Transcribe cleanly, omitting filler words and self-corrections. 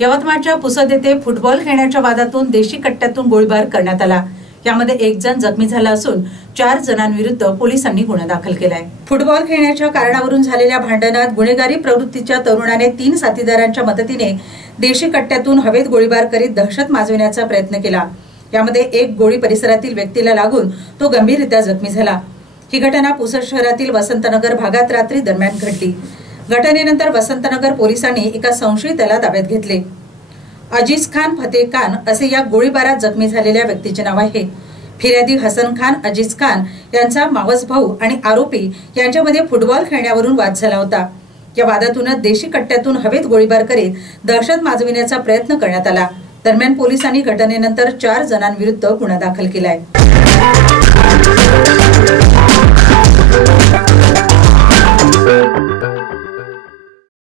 यवतमाळच्या पुसद येथे फुटबॉल खेळण्याच्या वादातून देशी कट्ट्यातून गोळीबार करण्यात आला। यामध्ये एक जण जखमी झाला असून 4 जणांविरुद्ध पोलिसांनी गुन्हा दाखल केलाय। फुटबॉल खेळण्याच्या कारणावरून झालेल्या भांडणात गुन्हेगारी प्रवृत्तीच्या तरुणाने 3 साथीदारांच्या मदतीने देशी कट्ट्यातून हवेत गोळीबार करीत दहशत माजविण्याचा प्रयत्न केला। यामध्ये एक गोळी परिसरातील व्यक्तीला लागून तो गंभीररित्या जखमी झाला। ही घटना पुसद शहरातील वसंतनगर भागात रात्री दरम्यान घडली। घटनेनंतर वसंतनगर पोलिसांनी एका संशयिताला ताब्यात घेतले। अजीज खान फतेह खान असे या गोळीबारात जखमी झालेल्या व्यक्तीचे नाव आहे। फिर्यादी हसन खान अजीज खान यांचा मावस भाऊ आणि आरोपी यांच्यामध्ये फुटबॉल खेळण्यावरून वाद झाला होता। या वादातूनच देशी कट्ट्यातून हवेत गोळीबार करीत दहशत माजविण्याचा प्रयत्न करण्यात आला। दरम्यान पोलिसांनी घटनेनंतर 4 जणांविरुद्ध गुन्हा दाखल केलाय।